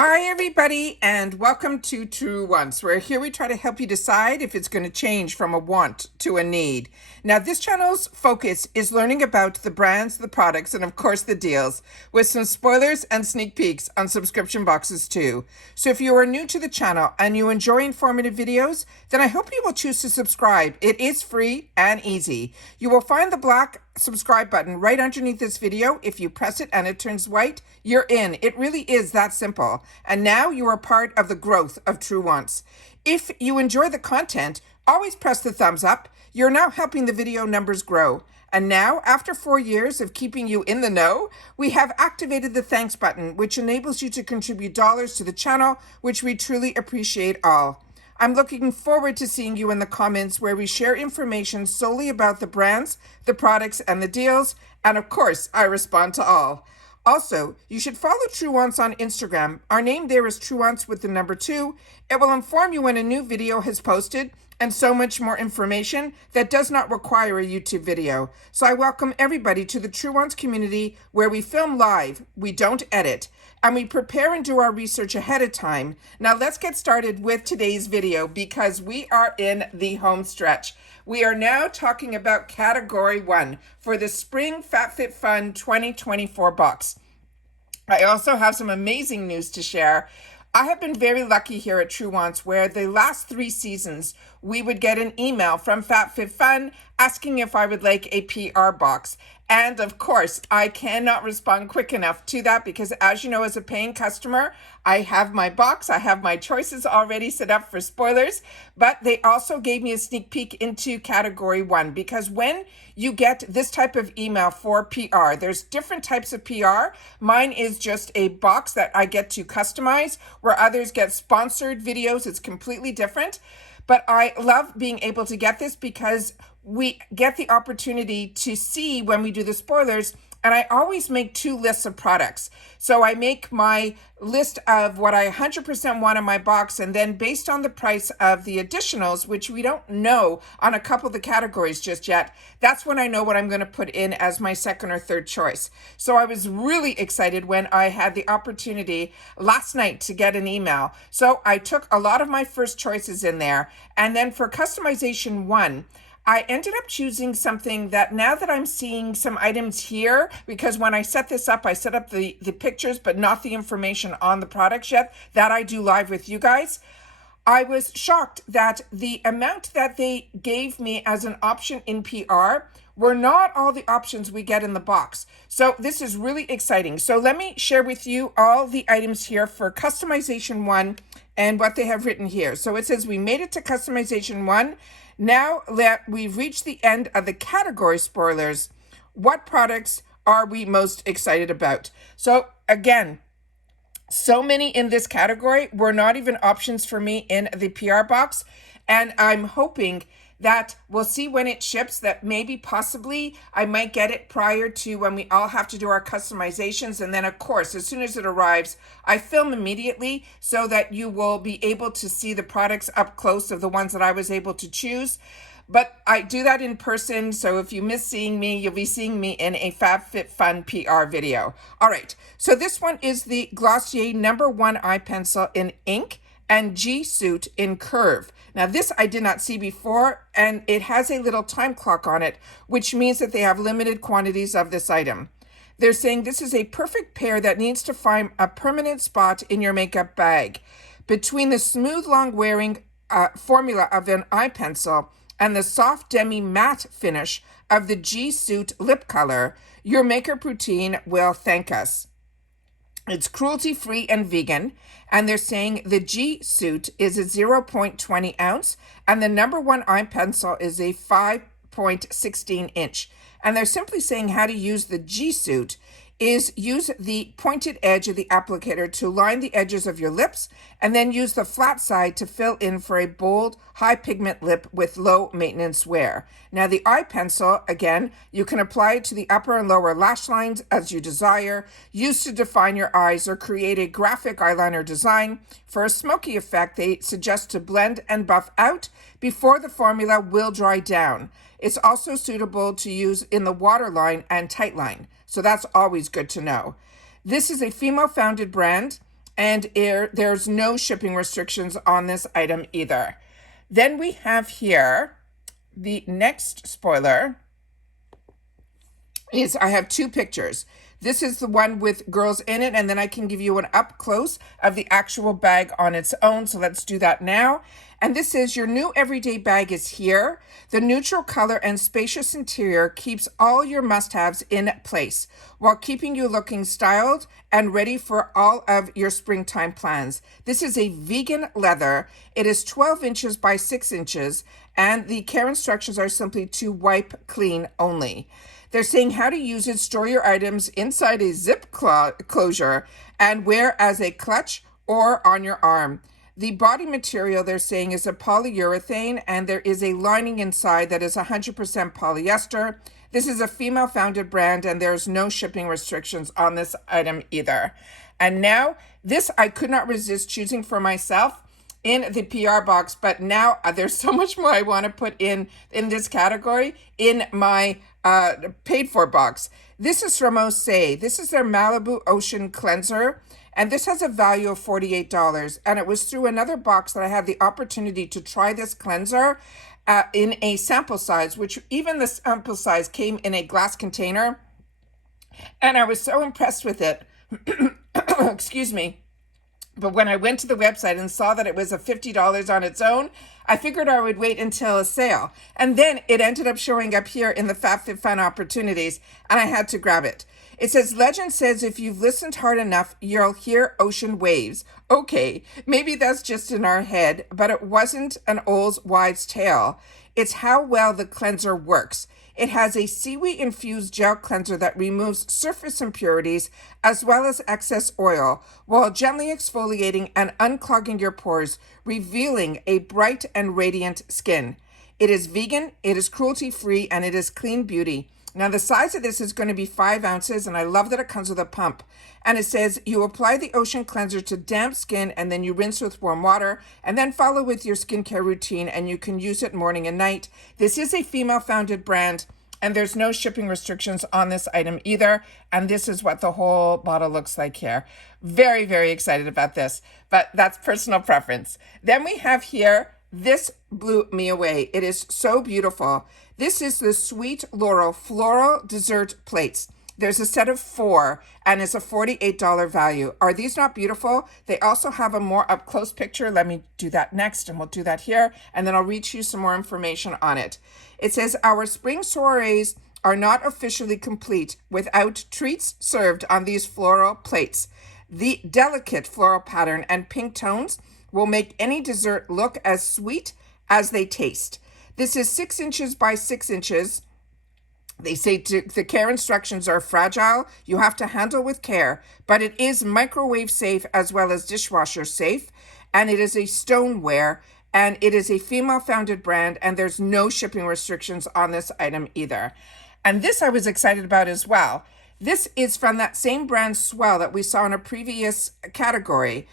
Hi everybody and welcome to Truewants, where here we try to help you decide if it's going to change from a want to a need. Now this channel's focus is learning about the brands, the products, and of course the deals, with some spoilers and sneak peeks on subscription boxes too. So if you are new to the channel and you enjoy informative videos, then I hope you will choose to subscribe. It is free and easy. You will find the black subscribe button right underneath this video. If you press it and it turns white, you're in. It really is that simple. And now you are part of the growth of Truewants. If you enjoy the content, always press the thumbs up. You're now helping the video numbers grow. And now, after 4 years of keeping you in the know, we have activated the thanks button, which enables you to contribute dollars to the channel, which we truly appreciate all. I'm looking forward to seeing you in the comments where we share information solely about the brands, the products, and the deals. And of course, I respond to all. Also, you should follow Truewants on Instagram. Our name there is Truewants with the number 2. It will inform you when a new video has posted and so much more information that does not require a YouTube video. So I welcome everybody to the Truewants community where we film live, we don't edit, and we prepare and do our research ahead of time. Now let's get started with today's video because we are in the home stretch. We are now talking about category 1 for the Spring FabFitFun 2024 box. I also have some amazing news to share. I have been very lucky here at Truewants where the last 3 seasons we would get an email from FabFitFun asking if I would like a PR box. And of course, I cannot respond quick enough to that because as you know, as a paying customer, I have my box, I have my choices already set up for spoilers, but they also gave me a sneak peek into category 1 because when you get this type of email for PR, there's different types of PR. Mine is just a box that I get to customize, where others get sponsored videos. It's completely different. But I love being able to get this because we get the opportunity to see when we do the spoilers, and I always make 2 lists of products. So I make my list of what I 100% want in my box, and then based on the price of the additionals, which we don't know on a couple of the categories just yet, that's when I know what I'm going to put in as my second or third choice. So I was really excited when I had the opportunity last night to get an email. So I took a lot of my first choices in there, and then for customization 1, I ended up choosing something that now that I'm seeing some items here, because when I set this up, I set up the pictures, but not the information on the products yet, that I do live with you guys. I was shocked that the amount that they gave me as an option in PR were not all the options we get in the box. So this is really exciting. So let me share with you all the items here for customization 1 and what they have written here. So it says we made it to customization 1. Now that we've reached the end of the category spoilers, what products are we most excited about? So again, so many in this category were not even options for me in the PR box. And I'm hoping that we'll see when it ships that maybe possibly I might get it prior to when we all have to do our customizations. And then of course, as soon as it arrives, I film immediately so that you will be able to see the products up close of the ones that I was able to choose. But I do that in person, so if you miss seeing me, you'll be seeing me in a FabFitFun PR video. All right, so this one is the Glossier #1 eye pencil in ink and G Suit in curve. Now this I did not see before, and it has a little time clock on it, which means that they have limited quantities of this item. They're saying this is a perfect pair that needs to find a permanent spot in your makeup bag. Between the smooth long wearing formula of an eye pencil and the soft demi matte finish of the G Suit lip color, your makeup routine will thank us. It's cruelty-free and vegan, and they're saying the G Suit is a 0.20 ounce, and the #1 eye pencil is a 5.16 inch. And they're simply saying how to use the G Suit is use the pointed edge of the applicator to line the edges of your lips, and then use the flat side to fill in for a bold, high pigment lip with low maintenance wear. Now the eye pencil, again, you can apply it to the upper and lower lash lines as you desire, used to define your eyes or create a graphic eyeliner design. For a smoky effect, they suggest to blend and buff out before the formula will dry down. It's also suitable to use in the waterline and tightline. So that's always good to know. This is a female-founded brand, and there's no shipping restrictions on this item either. Then we have here the next spoiler is I have two pictures. This is the one with girls in it, and then I can give you an up close of the actual bag on its own. So let's do that now. And this is your new everyday bag is here. The neutral color and spacious interior keeps all your must-haves in place while keeping you looking styled and ready for all of your springtime plans. This is a vegan leather. It is 12 inches by 6 inches, and the care instructions are simply to wipe clean only. They're saying how to use it, store your items inside a zip closure, and wear as a clutch or on your arm. The body material they're saying is a polyurethane, and there is a lining inside that is 100% polyester. This is a female-founded brand, and there's no shipping restrictions on this item either. And now, this I could not resist choosing for myself in the PR box, but now there's so much more I want to put in this category in my paid for box. This is from Osé. This is their Malibu Ocean Cleanser, and this has a value of $48. And it was through another box that I had the opportunity to try this cleanser in a sample size, which even the sample size came in a glass container. And I was so impressed with it. Excuse me. But when I went to the website and saw that it was a $50 on its own, I figured I would wait until a sale. And then it ended up showing up here in the FabFitFun opportunities, and I had to grab it. It says, legend says if you've listened hard enough, you'll hear ocean waves. Okay, maybe that's just in our head, but it wasn't an old wives' tale. It's how well the cleanser works. It has a seaweed-infused gel cleanser that removes surface impurities as well as excess oil, while gently exfoliating and unclogging your pores, revealing a bright and radiant skin. It is vegan, it is cruelty-free, and it is clean beauty. Now, the size of this is going to be 5 ounces, and I love that it comes with a pump. And it says you apply the ocean cleanser to damp skin, and then you rinse with warm water, and then follow with your skincare routine, and you can use it morning and night. This is a female-founded brand, and there's no shipping restrictions on this item either. And this is what the whole bottle looks like here. Very, very excited about this, but that's personal preference. Then we have here, this blew me away. It is so beautiful. This is the Sweet Laurel Floral Dessert Plates. There's a set of 4, and it's a $48 value. Are these not beautiful? They also have a more up-close picture. Let me do that next, and we'll do that here, and then I'll read you some more information on it. It says, our spring soirees are not officially complete without treats served on these floral plates. The delicate floral pattern and pink tones will make any dessert look as sweet as they taste. This is 6 inches by 6 inches. They say the care instructions are fragile. You have to handle with care, but it is microwave safe as well as dishwasher safe. And it is a stoneware, and it is a female-founded brand, and there's no shipping restrictions on this item either. And this I was excited about as well. This is from that same brand Swell that we saw in a previous category.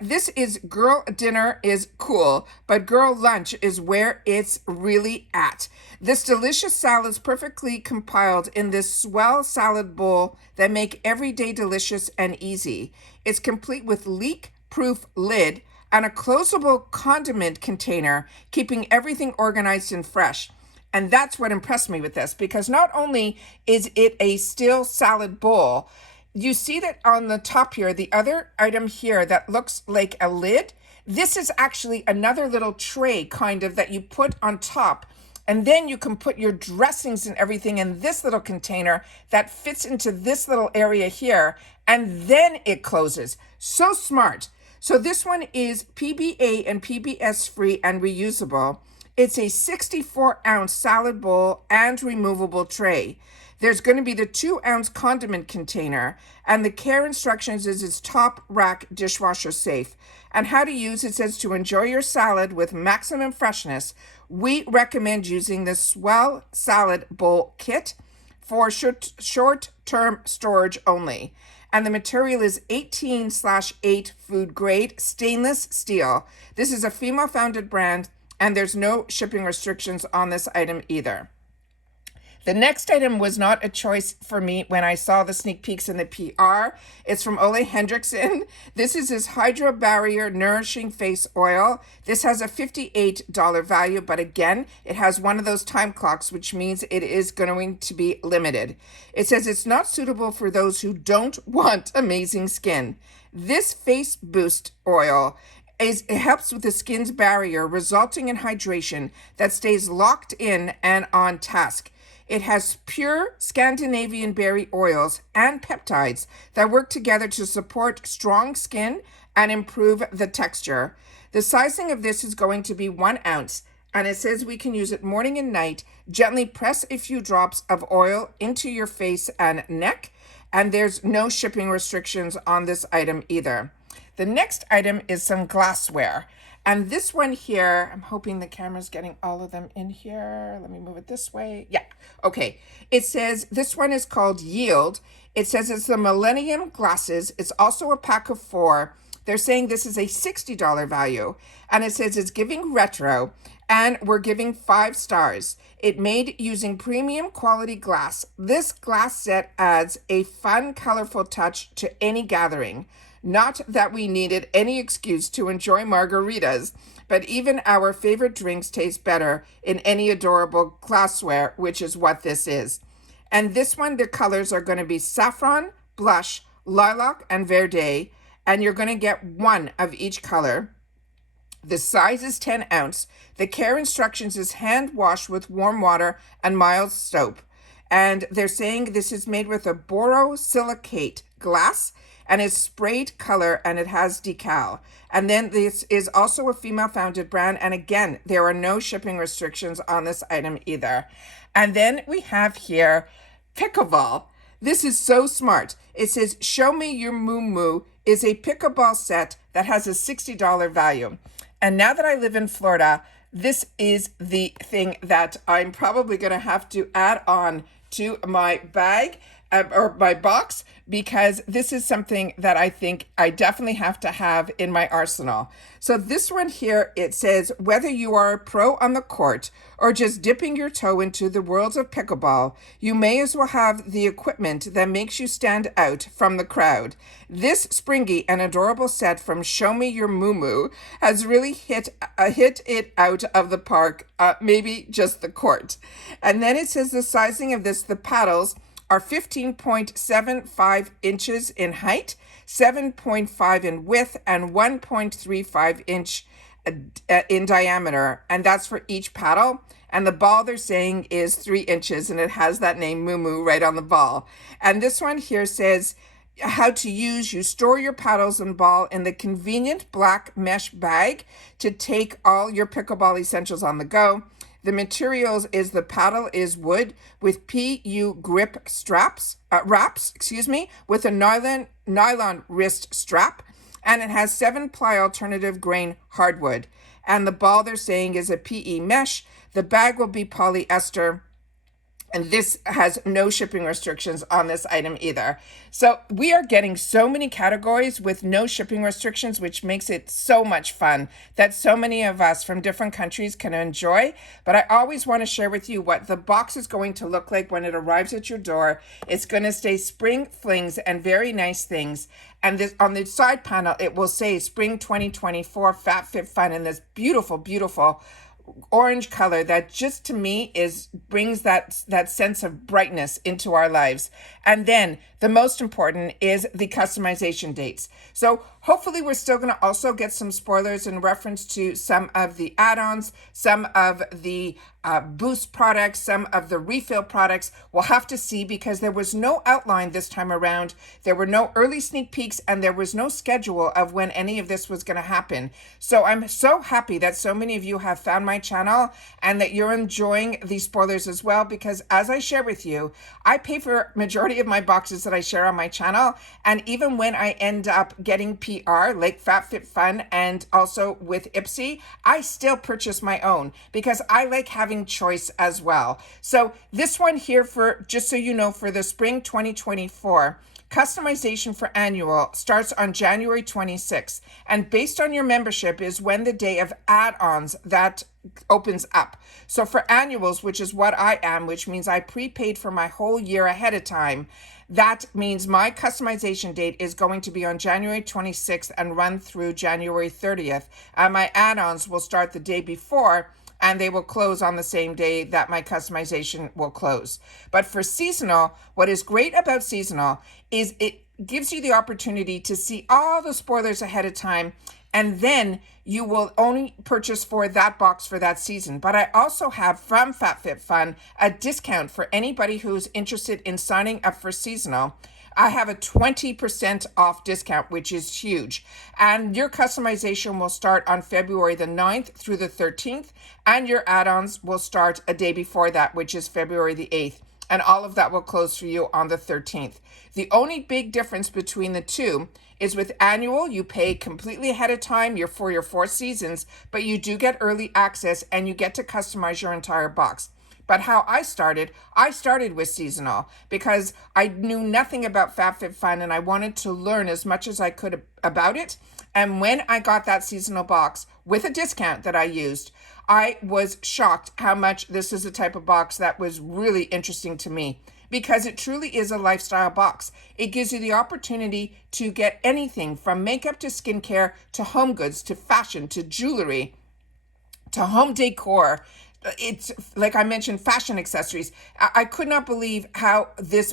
This is girl dinner is cool, but girl lunch is where it's really at. This delicious salad is perfectly compiled in this Swell salad bowl that make every day delicious and easy. It's complete with leak-proof lid and a closable condiment container, keeping everything organized and fresh. And that's what impressed me with this, because not only is it a still salad bowl, you see that on the top here, the other item here that looks like a lid, this is actually another little tray kind of that you put on top. And then you can put your dressings and everything in this little container that fits into this little area here. And then it closes. So smart. So this one is PBA and PBS free and reusable. It's a 64-ounce salad bowl and removable tray. There's going to be the 2-ounce condiment container, and the care instructions is it's top rack dishwasher safe. And how to use it says to enjoy your salad with maximum freshness. We recommend using the Swell Salad Bowl Kit for short-term storage only. And the material is 18/8 food grade stainless steel. This is a female-founded brand, and there's no shipping restrictions on this item either. The next item was not a choice for me when I saw the sneak peeks in the PR. It's from Ole Hendrickson. This is his Hydra Barrier Nourishing Face Oil. This has a $58 value, but again, it has one of those time clocks, which means it is going to be limited. It says it's not suitable for those who don't want amazing skin. This face boost oil it helps with the skin's barrier, resulting in hydration that stays locked in and on task. It has pure Scandinavian berry oils and peptides that work together to support strong skin and improve the texture. The sizing of this is going to be 1 ounce, and it says we can use it morning and night. Gently press a few drops of oil into your face and neck, and there's no shipping restrictions on this item either. The next item is some glassware. And this one here, I'm hoping the camera's getting all of them in here. Let me move it this way. Yeah, okay. It says this one is called Yield. It says it's the Millennium Glasses. It's also a pack of 4. They're saying this is a $60 value. And it says it's giving retro, and we're giving 5 stars. It made using premium quality glass. This glass set adds a fun, colorful touch to any gathering. Not that we needed any excuse to enjoy margaritas, but even our favorite drinks taste better in any adorable glassware, which is what this is. And this one, the colors are going to be saffron, blush, lilac, and verde, and you're going to get 1 of each color. The size is 10 ounce. The care instructions is hand wash with warm water and mild soap. And they're saying this is made with a borosilicate glass, and it's sprayed color, and it has decal. And then this is also a female founded brand. And again, there are no shipping restrictions on this item either. And then we have here Pickleball. This is so smart. It says, show me your moo moo is a pickleball set that has a $60 value. And now that I live in Florida, this is the thing that I'm probably going to have to add on to my bag or my box, because this is something that I think I definitely have to have in my arsenal. So this one here, it says, whether you are a pro on the court or just dipping your toe into the worlds of pickleball, you may as well have the equipment that makes you stand out from the crowd. This springy and adorable set from Show Me Your Moo Moo has really hit it out of the park, maybe just the court. And then it says the sizing of this, the paddles are 15.75 inches in height, 7.5 in width, and 1.35 inch in diameter. And that's for each paddle. And the ball they're saying is 3 inches, and it has that name Moo Moo right on the ball. And this one here says how to use. You store your paddles and ball in the convenient black mesh bag to take all your pickleball essentials on the go. The materials is the paddle is wood with PU grip wraps, with a nylon wrist strap, and it has 7-ply alternative grain hardwood. And the ball they're saying is a PE mesh. The bag will be polyester. And this has no shipping restrictions on this item either. So we are getting so many categories with no shipping restrictions, which makes it so much fun that so many of us from different countries can enjoy. But I always want to share with you what the box is going to look like when it arrives at your door. It's going to say spring flings and very nice things. And this, on the side panel, it will say spring 2024 FabFitFun in this beautiful, beautiful orange color that just to me brings that sense of brightness into our lives. And then the most important is the customization dates. So hopefully we're still going to also get some spoilers in reference to some of the add-ons, some of the boost products, some of the refill products. We'll have to see, because there was no outline this time around. There were no early sneak peeks, and there was no schedule of when any of this was going to happen. So I'm so happy that so many of you have found my channel and that you're enjoying these spoilers as well, because as I share with you, I pay for majority of my boxes that I share on my channel. And even when I end up getting PR like FabFitFun and also with Ipsy, I still purchase my own because I like having choice as well. So this one here, for just so you know, for the spring 2024 Customization for annual starts on January 26th, and based on your membership is when the day of add-ons that opens up. So for annuals, which is what I am, which means I prepaid for my whole year ahead of time, that means my customization date is going to be on January 26th and run through January 30th. And my add-ons will start the day before, and they will close on the same day that my customization will close. But for seasonal, what is great about seasonal is it gives you the opportunity to see all the spoilers ahead of time, and then you will only purchase for that box for that season. But I also have from FabFitFun a discount for anybody who's interested in signing up for seasonal. I have a 20% off discount, which is huge. And your customization will start on February the 9th through the 13th. And your add-ons will start a day before that, which is February the 8th. And all of that will close for you on the 13th. The only big difference between the two is with annual, you pay completely ahead of time for your 4 seasons, but you do get early access and you get to customize your entire box. But how I started with seasonal because I knew nothing about FabFitFun and I wanted to learn as much as I could about it. And when I got that seasonal box with a discount that I used, I was shocked how much this is a type of box that was really interesting to me because it truly is a lifestyle box. It gives you the opportunity to get anything from makeup to skincare to home goods to fashion to jewelry to home decor. It's like I mentioned, fashion accessories. I could not believe how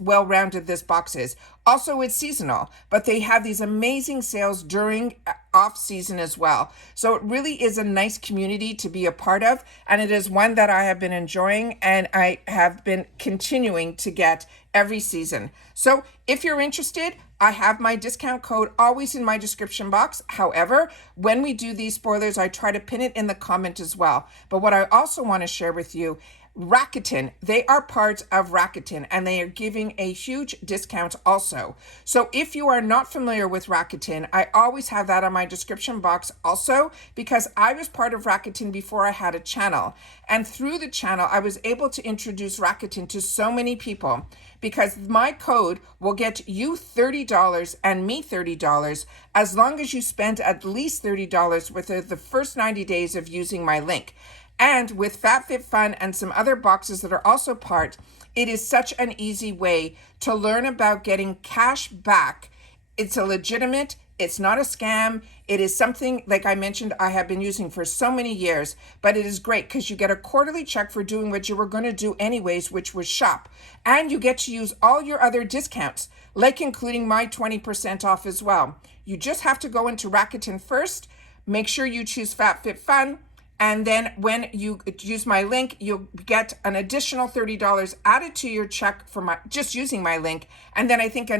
well-rounded this box is. Also, it's seasonal, but they have these amazing sales during off-season as well. So it really is a nice community to be a part of, and it is one that I have been enjoying and I have been continuing to get every season. So if you're interested, I have my discount code always in my description box. However, when we do these spoilers, I try to pin it in the comment as well. But what I also want to share with you, Rakuten, they are part of Rakuten and they are giving a huge discount also. So if you are not familiar with Rakuten, I always have that on my description box also because I was part of Rakuten before I had a channel. And through the channel, I was able to introduce Rakuten to so many people because my code will get you $30 and me $30 as long as you spend at least $30 within the first 90 days of using my link. And with FabFitFun and some other boxes that are also part, it is such an easy way to learn about getting cash back. It's a legitimate, it's not a scam. It is something, like I mentioned, I have been using for so many years, but it is great because you get a quarterly check for doing what you were going to do anyways, which was shop. And you get to use all your other discounts, like including my 20% off as well. You just have to go into Rakuten first, make sure you choose FabFitFun, and then when you use my link, you'll get an additional $30 added to your check for just using my link. And then I think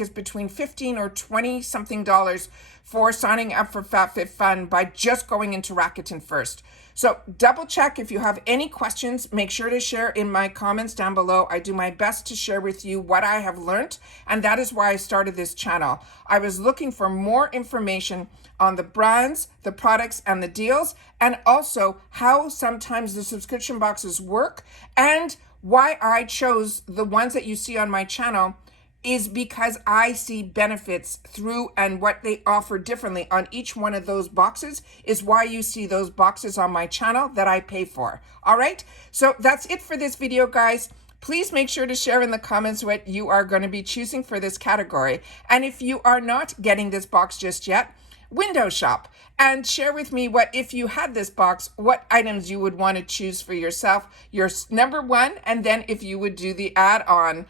is between 15 or 20 something dollars for signing up for FabFitFun by just going into Rakuten first. So double check. If you have any questions, make sure to share in my comments down below. I do my best to share with you what I have learned, and that is why I started this channel. I was looking for more information on the brands, the products, and the deals, and also how sometimes the subscription boxes work, and why I chose the ones that you see on my channel is because I see benefits through and what they offer differently on each one of those boxes is why you see those boxes on my channel that I pay for. All right, so that's it for this video, guys. Please make sure to share in the comments what you are going to be choosing for this category. And if you are not getting this box just yet, window shop and share with me what, if you had this box, what items you would want to choose for yourself, your number one, and then if you would do the add-on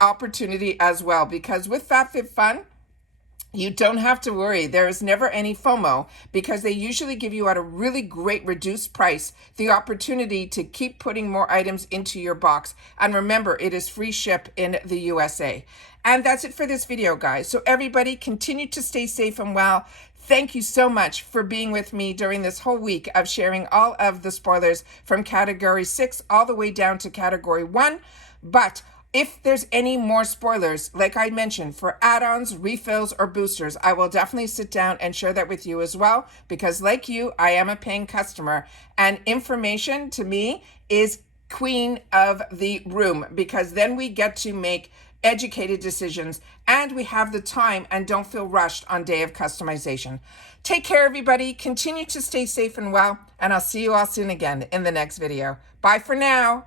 opportunity as well, because with FabFitFun, you don't have to worry. There is never any FOMO because they usually give you at a really great reduced price the opportunity to keep putting more items into your box. And remember, it is free ship in the USA. And that's it for this video, guys. So everybody continue to stay safe and well. Thank you so much for being with me during this whole week of sharing all of the spoilers from category 6 all the way down to category 1. But if there's any more spoilers, like I mentioned, for add-ons, refills, or boosters, I will definitely sit down and share that with you as well, because like you, I am a paying customer, and information to me is queen of the room, because then we get to make educated decisions, and we have the time and don't feel rushed on day of customization. Take care, everybody. Continue to stay safe and well, and I'll see you all soon again in the next video. Bye for now.